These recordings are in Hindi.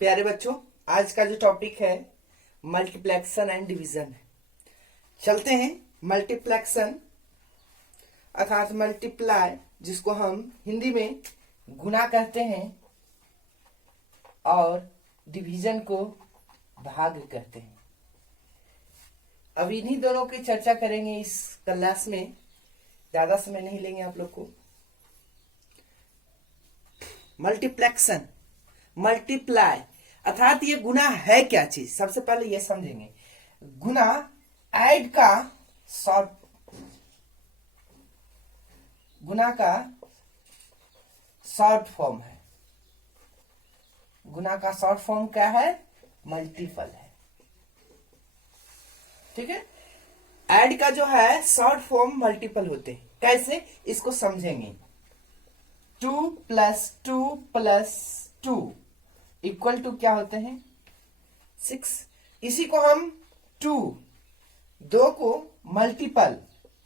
प्यारे बच्चों, आज का जो टॉपिक है मल्टीप्लेक्शन एंड डिवीजन है। चलते हैं। मल्टीप्लेक्शन अर्थात मल्टीप्लाई, जिसको हम हिंदी में गुना कहते हैं, और डिवीजन को भाग कहते हैं। अब इन्हीं दोनों की चर्चा करेंगे इस क्लास में। ज्यादा समय नहीं लेंगे आप लोग को। मल्टीप्लेक्शन, मल्टीप्लाई अर्थात ये गुना है क्या चीज, सबसे पहले ये समझेंगे। गुना ऐड का शॉर्ट, गुना का शॉर्ट फॉर्म है। गुना का शॉर्ट फॉर्म क्या है? मल्टीपल है। ठीक है। ऐड का जो है शॉर्ट फॉर्म मल्टीपल होते हैं। कैसे, इसको समझेंगे। 2 + 2 + 2 इक्वल टू क्या होते हैं? 6। इसी को हम 2 को मल्टीपल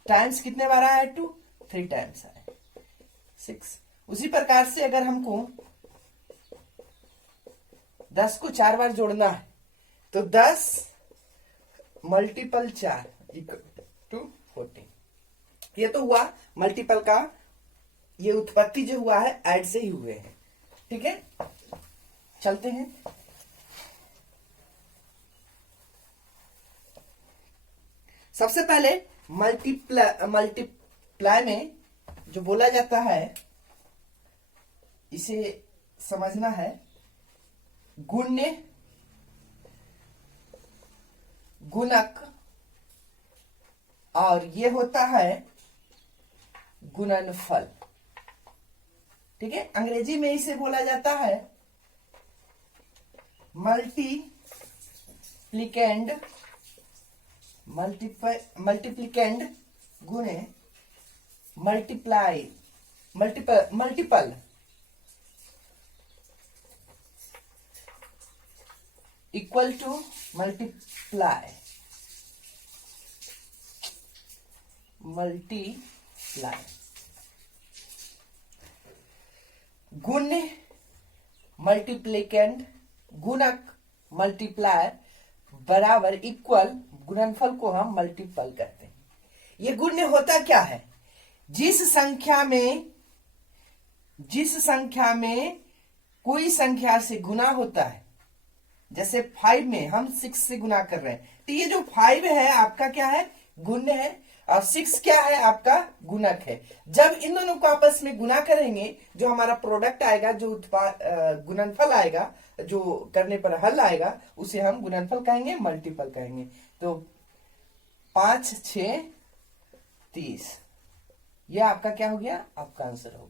टाइम्स कितने बार आया? 2 3 टाइम्स आया 6। उसी प्रकार से अगर हमको 10 को 4 बार जोड़ना है तो 10 × 4 इक्वल टू 14। ये तो हुआ मल्टीपल का, ये उत्पत्ति जो हुआ है ऐड से ही हुए हैं। ठीक है, चलते हैं। सबसे पहले मल्टीप्लाई में जो बोला जाता है, इसे समझना है। गुण्य, गुणक, और ये होता है गुणनफल। ठीक है, अंग्रेजी में इसे बोला जाता है मल्टीप्लिकेंड, मल्टीप्लिकेंड गुणे multiply, multiple equal to multiply, multiply. गुण्य, मल्टीप्लिकेंड, गुणक, मल्टीप्लायर बराबर इक्वल, गुणनफल को हम मल्टीपल कहते हैं। ये गुण्य होता क्या है? जिस संख्या में कोई संख्या से गुना होता है, जैसे 5 में हम 6 से गुना कर रहे हैं, तो ये जो 5 है आपका क्या है? गुण्य है, और 6 क्या है? आपका गुणक है। जब इन दोनों को आपस में गुना करेंगे, जो हमारा प्रोडक्ट आएगा, जो उत्पाद गुणनफल आएगा, जो करने पर हल आएगा, उसे हम गुणनफल कहेंगे, मल्टीपल कहेंगे। तो 5 6 30, ये आपका क्या हो गया? आपका आंसर हो गया।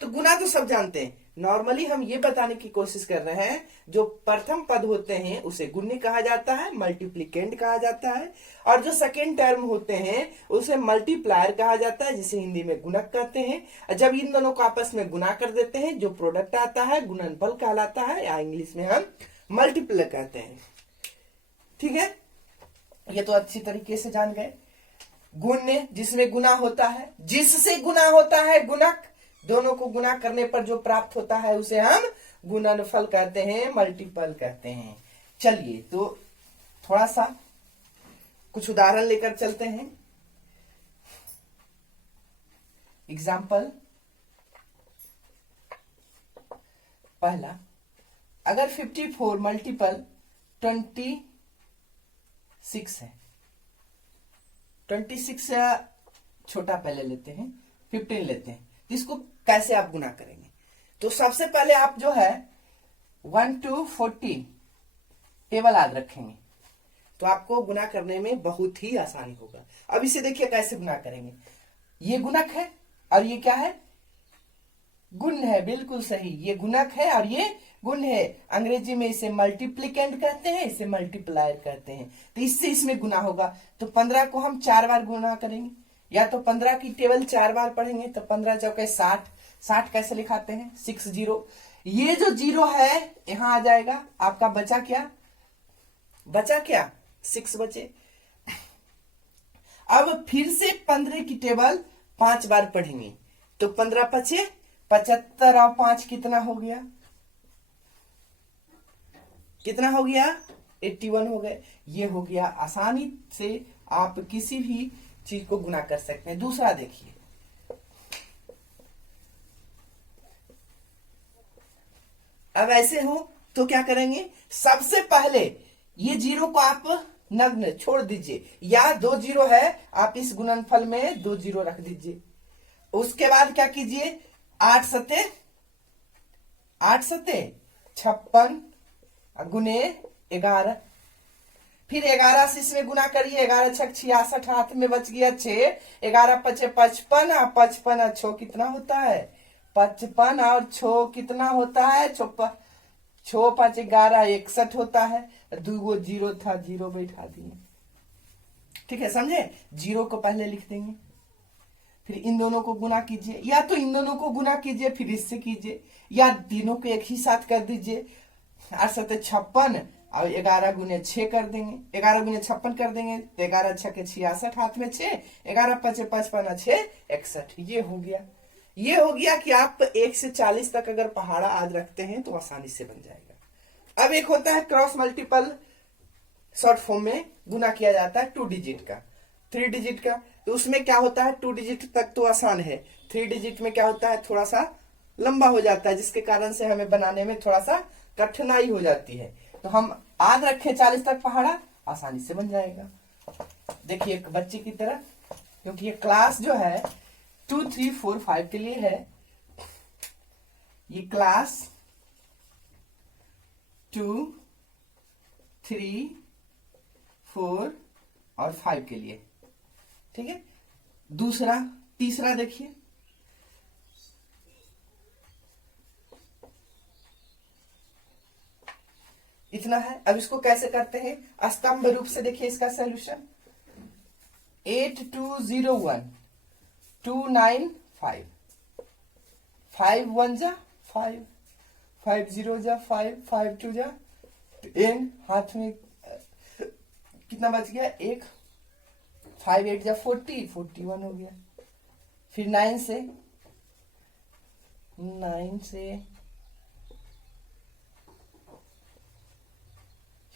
तो गुना तो सब जानते हैं। नॉर्मली हम ये बताने की कोशिश कर रहे हैं, जो प्रथम पद होते हैं उसे गुण्य कहा जाता है, मल्टीप्लिकेंड कहा जाता है, और जो सेकेंड टर्म होते हैं उसे मल्टीप्लायर कहा जाता है, जिसे हिंदी में गुणक कहते हैं। जब इन दोनों को आपस में गुना कर देते हैं, जो प्रोडक्ट आता है गुणनफल कहलाता है, या इंग्लिश में हम मल्टीप्लाई कहते हैं। ठीक है, ये तो अच्छी तरीके से जान गए। गुण्य जिसमें गुना होता है, जिससे गुना होता है गुणक, दोनों को गुना करने पर जो प्राप्त होता है उसे हम गुणनफल कहते हैं, मल्टीपल कहते हैं। चलिए, तो थोड़ा सा कुछ उदाहरण लेकर चलते हैं। एग्जाम्पल पहला, अगर 54 मल्टीपल 26 है, 26 से छोटा पहले लेते हैं, 15 लेते हैं, इसको कैसे आप गुना करेंगे? तो सबसे पहले आप जो है 1 to 14 टेबल याद रखेंगे, तो आपको गुना करने में बहुत ही आसानी होगा। अब इसे देखिए कैसे गुना करेंगे। ये गुणक है और ये क्या है? गुण्य है। बिल्कुल सही, ये गुणक है और ये गुण्य है। अंग्रेजी में इसे मल्टीप्लिकेंड कहते हैं, इसे मल्टीप्लायर कहते हैं। तो इससे इसमें गुना होगा। तो 15 को हम 4 बार गुना करेंगे, या तो 15 की टेबल 4 बार पढ़ेंगे, तो 15 चौके 60। 60 कैसे लिखाते हैं? 60। ये जो 0 है यहां आ जाएगा। आपका बचा क्या? बचा क्या? 6 बचे। अब फिर से 15 की टेबल 5 बार पढ़ेंगे, तो 15 × 5 = 75 और 5 कितना हो गया? कितना हो गया 81 हो गए। ये हो गया। आसानी से आप किसी भी चीज को गुना कर सकते हैं। दूसरा देखिए, अब ऐसे हो तो क्या करेंगे, सबसे पहले ये जीरो को आप नग्न छोड़ दीजिए, या 2 जीरो है आप इस गुणनफल में 2 जीरो रख दीजिए। उसके बाद क्या कीजिए, 8 सते 56 गुने 11, फिर 11 से इसमें गुना करिए, 11 छक 66, हाथ में बच गया 6, 11 पचे 55, 55 छो कितना होता है 55, और छो कितना होता है 6 5 11 61 होता है। 2 जीरो था, जीरो बैठा दिए। ठीक है, समझे। जीरो को पहले लिख देंगे, फिर इन दोनों को गुना कीजिए, या तो इन दोनों को गुना कीजिए फिर इससे कीजिए, या तीनों को एक ही साथ कर दीजिए। 8 सते 56 और 11 गुने 6 कर देंगे, 11 गुने 56 कर देंगे तो 11 छके 66, हाथ में 6, 11 पचे 55, 6 61। ये हो गया। ये हो गया कि आप 1 से 40 तक अगर पहाड़ा आज रखते हैं तो आसानी से बन जाएगा। अब एक होता है क्रॉस मल्टीपल, शॉर्ट फॉर्म में गुना किया जाता है 2 डिजिट का, 3 डिजिट का। तो उसमें क्या होता है 2 डिजिट तक तो आसान है, 3 डिजिट में क्या होता है थोड़ा सा लंबा हो जाता है, जिसके कारण से हमें बनाने में थोड़ा सा कठिनाई हो जाती है। तो हम आज रखें 40 तक पहाड़ा, आसानी से बन जाएगा। देखिए एक बच्चे की तरह, क्योंकि ये क्लास जो है 2 3 4 5 के लिए है, ये क्लास 2 3 4 और 5 के लिए। ठीक है, दूसरा तीसरा देखिए, इतना है। अब इसको कैसे करते हैं स्तंभ रूप से, देखिए इसका सॉल्यूशन 8201 295, 5 1 जा 5, 5 0 जा 5, 5 2 जा 10, हाथ में कितना बच गया 1, 5 8 जा 40, 41 हो गया। फिर 9 से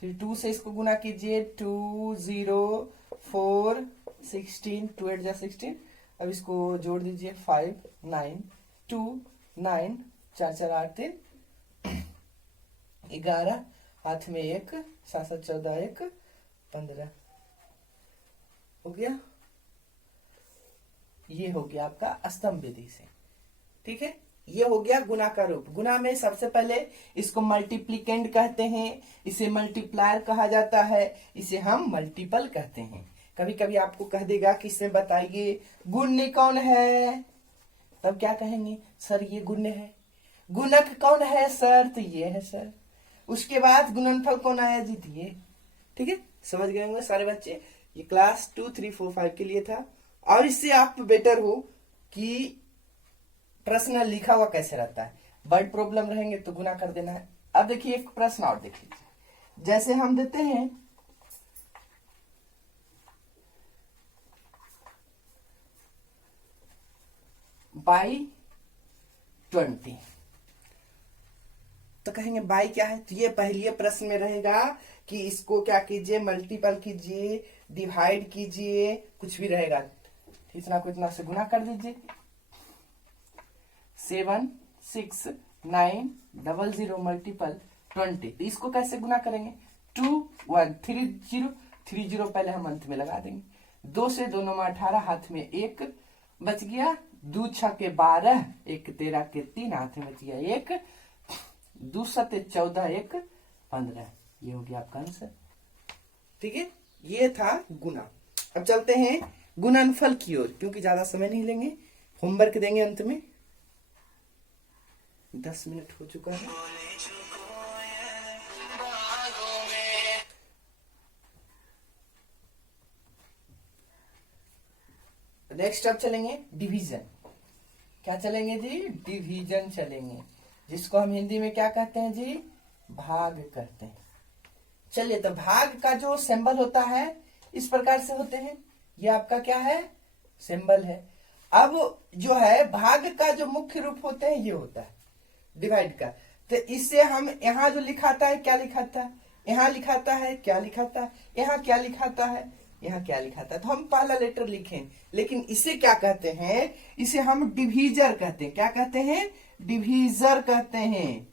फिर 2 से इसको गुना कीजिए, 2 0 4 16, 2 8 जा 16। अब इसको जोड़ दीजिए 5 9 2 9, 4 4 8 3 11, हाथ में 1, 7 7 14 1 15 हो गया। ये हो गया आपका स्तंभ विधि से। ठीक है, ये हो गया गुना का रूप। गुना में सबसे पहले इसको मल्टीप्लिकेंड कहते हैं, इसे मल्टीप्लायर कहा जाता है, इसे हम मल्टीपल कहते हैं। कभी कभी आपको कह देगा कि इसमें बताइए गुण्य कौन है, तब क्या कहेंगे सर ये गुण्य है। गुणक कौन है सर, तो ये है सर। उसके बाद गुणनफल कौन आया जी, ये। ठीक है, समझ गए होंगे सारे बच्चे। ये क्लास 2 3 4 5 के लिए था। और इससे आप बेटर हो कि प्रश्न लिखा हुआ कैसे रहता है, वर्ड प्रॉब्लम रहेंगे तो गुना कर देना है। अब देखिए एक प्रश्न और देख लीजिए, जैसे हम देते हैं बाई 20, तो कहेंगे बाई क्या है, तो ये पहले प्रश्न में रहेगा कि इसको क्या कीजिए, मल्टीपल कीजिए, डिवाइड कीजिए, कुछ भी रहेगा, इतना को इतना से गुना कर दीजिए। 7 6 9 0 0 मल्टीपल 20, तो इसको कैसे गुना करेंगे, 2 1 3 0 3 0 पहले हम अंत में लगा देंगे। 2 से 2 9 18, हाथ में 1 बच गया, 2 6 के 12, 1 13 के 3, हाथ में बच गया 1, 2 7 14 1 15। ये हो गया आपका आंसर। ठीक है, ये था गुना। अब चलते हैं गुणनफल की ओर, क्योंकि ज्यादा समय नहीं लेंगे, होमवर्क देंगे अंत में। 10 मिनट हो चुका है। नेक्स्ट अब चलेंगे डिवीजन। क्या चलेंगे जी, डिवीजन चलेंगे, जिसको हम हिंदी में क्या कहते हैं जी, भाग कहते हैं। चलिए, तो भाग का जो सिंबल होता है इस प्रकार से होते हैं, ये आपका क्या है सिंबल है। अब जो है भाग का जो मुख्य रूप होते हैं ये होता है डिवाइड का। तो इससे हम यहाँ जो लिखाता है क्या लिखाता है, यहाँ लिखाता है क्या लिखाता है, यहाँ क्या लिखाता है, यहाँ क्या लिखाता है। तो हम पहला लेटर लिखें, लेकिन इसे क्या कहते हैं, इसे हम डिवीजर कहते हैं। क्या कहते हैं, डिवीजर कहते हैं,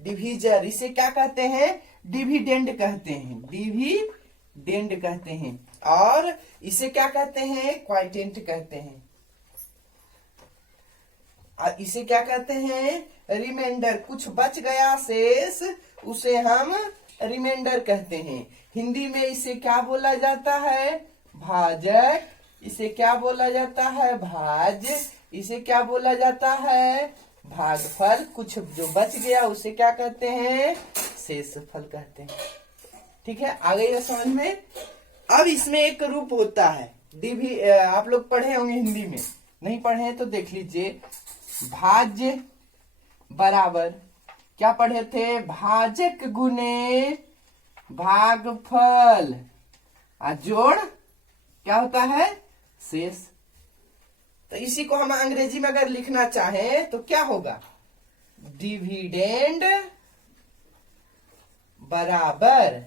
डिवीजर। इसे क्या कहते हैं, डिविडेंड कहते हैं, डिविडेंड कहते हैं। और इसे क्या कहते हैं, क्वाइटेंट कहते हैं। और इसे क्या कहते हैं, रिमाइंडर। कुछ बच गया शेष, उसे हम रिमाइंडर कहते हैं। हिंदी में इसे क्या बोला जाता है, भाजक। इसे क्या बोला जाता है, भाज। इसे क्या बोला जाता है, भागफल। कुछ जो बच गया उसे क्या कहते हैं, शेषफल कहते हैं। ठीक है, आ गई समझ में। अब इसमें एक रूप होता है, आप लोग पढ़े होंगे हिंदी में, नहीं पढ़े हैं तो देख लीजिए। भाज्य बराबर क्या पढ़े थे, भाजक गुने भागफल, जोड़ क्या होता है, शेष। तो इसी को हम अंग्रेजी में अगर लिखना चाहें तो क्या होगा, डिविडेंड बराबर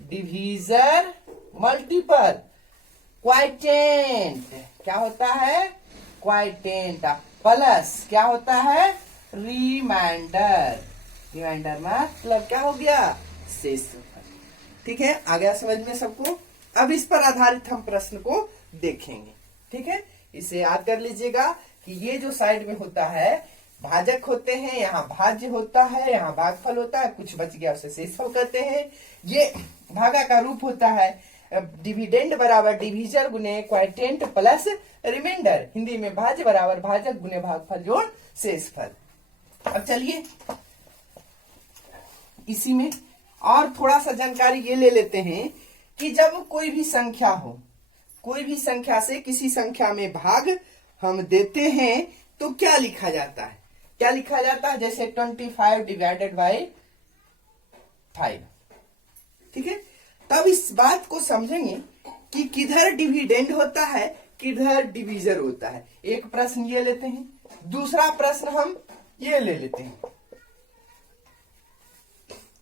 डिवीजर मल्टीपल क्वाइटेंट। क्या होता है, क्वाइटेंट प्लस क्या होता है, रिमाइंडर। रिमाइंडर मतलब क्या हो गया, शेषफल। ठीक है, आ गया समझ में सबको। अब इस पर आधारित हम प्रश्न को देखेंगे। ठीक है, इसे याद कर लीजिएगा कि ये जो साइड में होता है भाजक होते हैं, यहाँ भाज्य होता है, यहाँ भागफल होता है, कुछ बच गया उसे शेषफल कहते हैं। ये भागा का रूप होता है डिविडेंड बराबर डिवीजर गुने क्वाइटेंट प्लस रिमाइंडर। हिंदी में भाज्य बराबर भाजक गुने भागफल जोड़ शेषफल। अब चलिए इसी में और थोड़ा सा जानकारी ये ले लेते हैं कि जब कोई भी संख्या हो, कोई भी संख्या से किसी संख्या में भाग हम देते हैं तो क्या लिखा जाता है, क्या लिखा जाता है। जैसे 25 डिवाइडेड बाई 5। ठीक है, तब इस बात को समझेंगे कि किधर डिविडेंड होता है, किधर डिवीजर होता है। एक प्रश्न ये लेते हैं, दूसरा प्रश्न हम ये ले लेते हैं।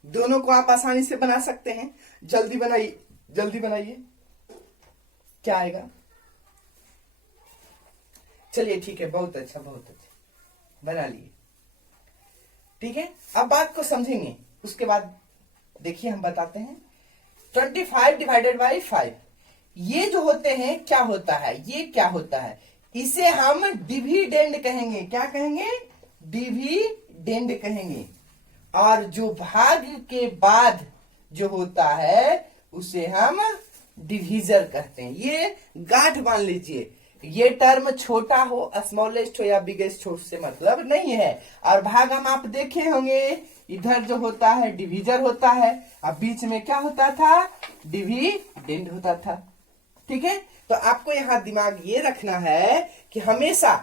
दोनों को आप आसानी से बना सकते हैं। जल्दी बनाइए, जल्दी बनाइए, क्या आएगा। चलिए ठीक है, बहुत अच्छा, बहुत अच्छा, बना लिए। ठीक है, अब बात को समझेंगे, उसके बाद देखिए हम बताते हैं। 25 डिवाइडेड बाई 5 ये जो होते हैं क्या होता है, ये क्या होता है, इसे हम डिविडेंड कहेंगे। क्या कहेंगे, डिविडेंड कहेंगे। और जो भाग के बाद जो होता है उसे हम डिवीजर कहते हैं। ये गांठ मान लीजिए, ये टर्म छोटा हो, स्मॉलेस्ट हो या बिगेस्ट हो, उससे मतलब नहीं है। और भाग हम आप देखे होंगे, इधर जो होता है डिवीजर होता है, अब बीच में क्या होता था, डिविडेंड होता था। ठीक है, तो आपको यहां दिमाग ये रखना है कि हमेशा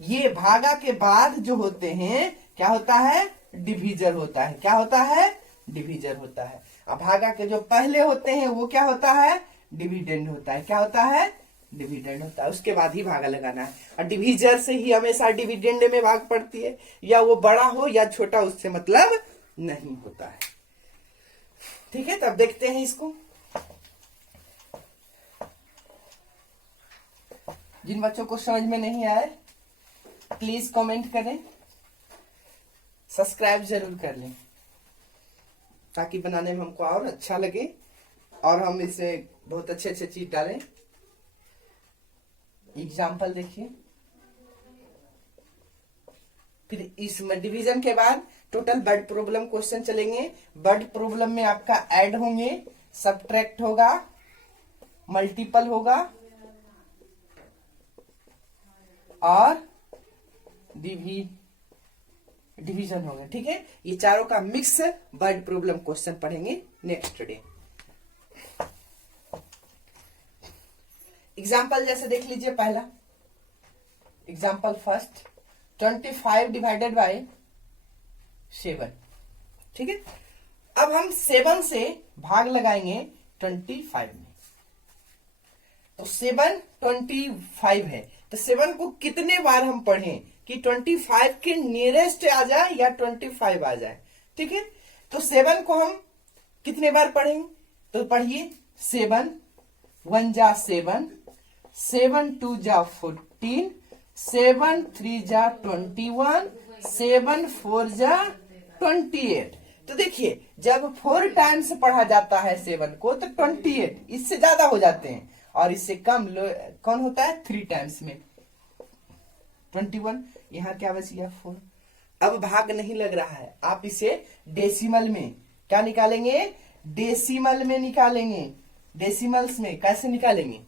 ये भागा के बाद जो होते हैं क्या होता है, डिवीजर होता है। क्या होता है, डिवीजर होता है। अब भागा के जो पहले होते हैं वो क्या होता है, डिविडेंड होता है। क्या होता है, डिविडेंड होता है। उसके बाद ही भागा लगाना है। और डिवीजर से ही हमेशा डिविडेंड में भाग पड़ती है, या वो बड़ा हो या छोटा, उससे मतलब नहीं होता है। ठीक है, तब देखते हैं इसको। जिन बच्चों को समझ में नहीं आए प्लीज कमेंट करें, सब्सक्राइब जरूर कर लें, ताकि बनाने में हमको और अच्छा लगे और हम इसे बहुत अच्छे अच्छे चीज डालें। एग्जाम्पल देखिए, फिर इस डिवीजन के बाद टोटल वर्ड प्रॉब्लम क्वेश्चन चलेंगे। वर्ड प्रॉब्लम में आपका ऐड होंगे, सबट्रैक्ट होगा, मल्टीपल होगा और डिवीजन होगा। ठीक है, ये चारों का मिक्स वर्ड प्रॉब्लम क्वेश्चन पढ़ेंगे नेक्स्ट डे। एग्जाम्पल जैसे देख लीजिए, पहला एग्जाम्पल फर्स्ट, 25 डिवाइडेड बाय 7। ठीक है, अब हम 7 से भाग लगाएंगे 25 में। तो 7 25 है, तो 7 को कितने बार हम पढ़ें कि 25 के नियरेस्ट आ जाए या 25 आ जाए। ठीक है, तो 7 को हम कितने बार पढ़ेंगे, तो पढ़िए 7 1 जा 7, 7 2 जा 14, 7 3 जा 21, 7 4 जा 28। तो देखिए जब 4 टाइम्स पढ़ा जाता है 7 को तो 28, इससे ज्यादा हो जाते हैं, और इससे कम कौन होता है 3 टाइम्स में 21। यहाँ क्या बच गया 4। अब भाग नहीं लग रहा है, आप इसे डेसिमल में क्या निकालेंगे, डेसिमल में निकालेंगे। डेसिमल्स में कैसे निकालेंगे,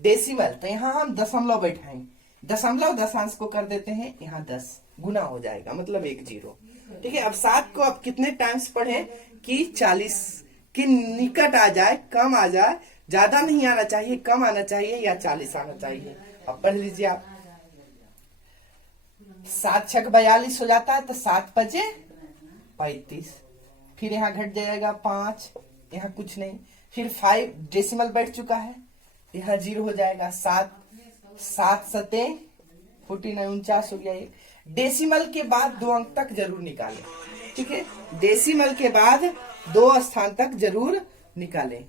डेसिमल, तो यहाँ हम दशमलव बैठाएंगे, दशमलव दशांश को कर देते हैं यहाँ 10 गुना हो जाएगा, मतलब 1 0। ठीक है, अब 7 को आप कितने टाइम्स पढ़े कि 40 के निकट आ जाए, कम आ जाए, ज्यादा नहीं आना चाहिए, कम आना चाहिए, या 40 आना चाहिए। अब पढ़ लीजिए आप, 7 छक 42 हो जाता है, तो 7 5 35, फिर यहाँ घट जाएगा 5, यहाँ कुछ नहीं, फिर 5 डेसिमल बैठ चुका है, यहाँ 0 हो जाएगा, 7 7 7 49 49 हो गया। एक डेसिमल के बाद 2 अंक तक जरूर निकालें। ठीक है, डेसिमल के बाद 2 स्थान तक जरूर निकालें।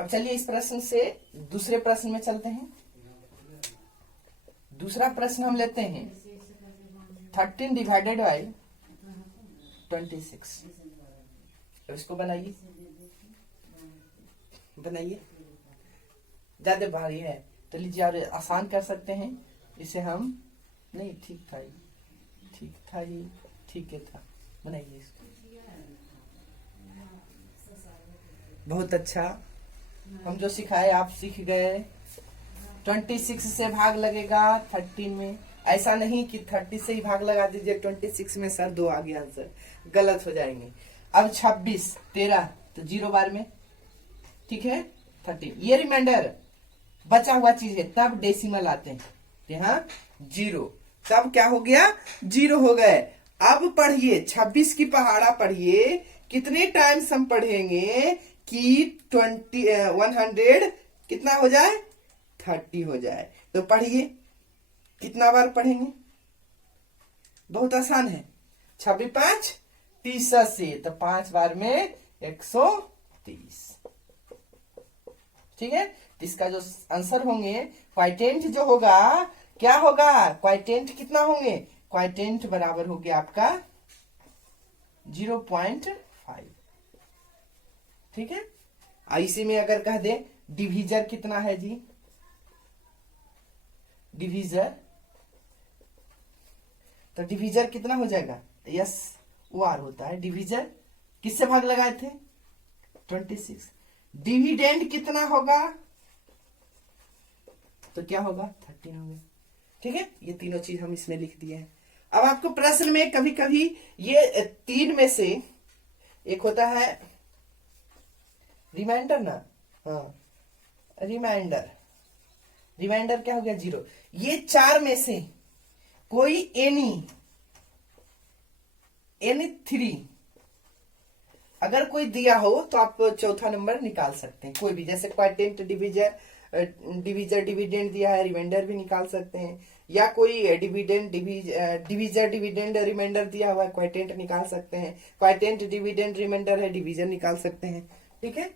अब चलिए इस प्रश्न से दूसरे प्रश्न में चलते हैं। दूसरा प्रश्न हम लेते हैं 13 डिवाइडेड बाई 26। अब इसको बनाइए, बनाइए, ज्यादा भारी है तो लीजिए, और आसान कर सकते हैं इसे हम, नहीं ठीक था ये, ठीक था ये, ठीक है था, बनाइए इसको। बहुत अच्छा, हम जो सिखाए आप सीख गए। 26 से भाग लगेगा 13 में, ऐसा नहीं कि 30 से ही भाग लगा दीजिए 26 में, सर 2 आ गया आंसर, गलत हो जाएंगे। अब 26 13 तो 0 बार में, ठीक है 13, ये रिमाइंडर बचा हुआ चीज है, तब डेसिमल आते हैं, यहाँ 0, तब क्या हो गया 0 हो गए। अब पढ़िए 26 की पहाड़ा पढ़िए, कितने टाइम्स हम पढ़ेंगे कि 100 कितना हो जाए 30 हो जाए। तो पढ़िए कितना बार पढ़ेंगे, बहुत आसान है, 26 5 30 से, तो 5 बार में 130। ठीक है, तो इसका जो आंसर होंगे, क्वाइटेंट जो होगा क्या होगा, क्वाइटेंट कितना होंगे, क्वाइटेंट बराबर हो गया आपका 0.5। ठीक है, इसी में अगर कह दे डिवीजर कितना है जी, डिवीजर, तो डिवीजर कितना हो जाएगा, यस वो आर होता है। डिवीजर किससे भाग लगाए थे 26। डिविडेंड कितना होगा, तो क्या होगा 13 होगा। ठीक है, ये तीनों चीज हम इसमें लिख दिए हैं। अब आपको प्रश्न में कभी कभी ये 3 में से एक होता है रिमाइंडर ना, हाँ रिमाइंडर, रिमाइंडर क्या हो गया 0, ये 4 में से कोई एनी 3 अगर कोई दिया हो तो आप चौथा नंबर निकाल सकते हैं, कोई भी, जैसे क्वाइटेंट डिवीजर डिविडेंड दिया है, रिमाइंडर भी निकाल सकते हैं, या कोई डिवीजर डिविडेंड रिमाइंडर दिया हुआ है, क्वाइटेंट निकाल सकते हैं, क्वाइटेंट डिविडेंड रिमाइंडर है, डिवीजर निकाल सकते हैं। ठीक है,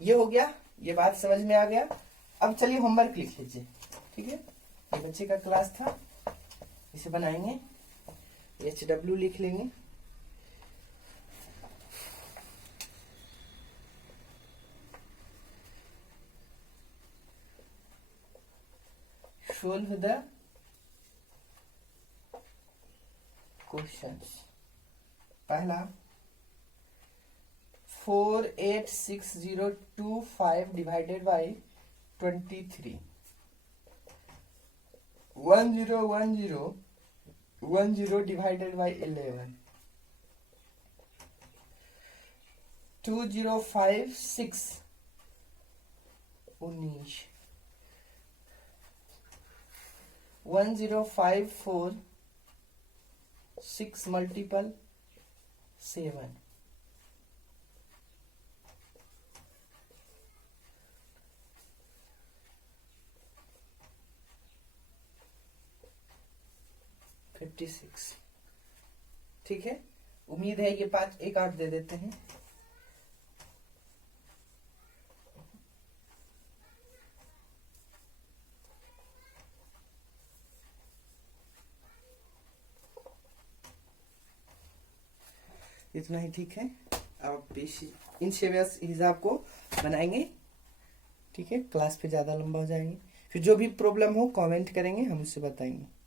ये हो गया, ये बात समझ में आ गया। अब चलिए होमवर्क लिख लीजिए। ठीक है, ये बच्चे का क्लास था, इसे बनाएंगे, HW लिख लेंगे, solve the questions। पहला 486,025 divided by 23, 1010 divided by 11, 2056 19, 1054 6 multiple 7, 56। ठीक है, उम्मीद है ये 5 एक 8 दे देते हैं। इतना ही ठीक है। अब इन शेवियर्स हिसाब को बनाएंगे। ठीक है, क्लास पे ज्यादा लंबा हो जाएंगे। फिर जो भी प्रॉब्लम हो कमेंट करेंगे, हम उससे बताएंगे।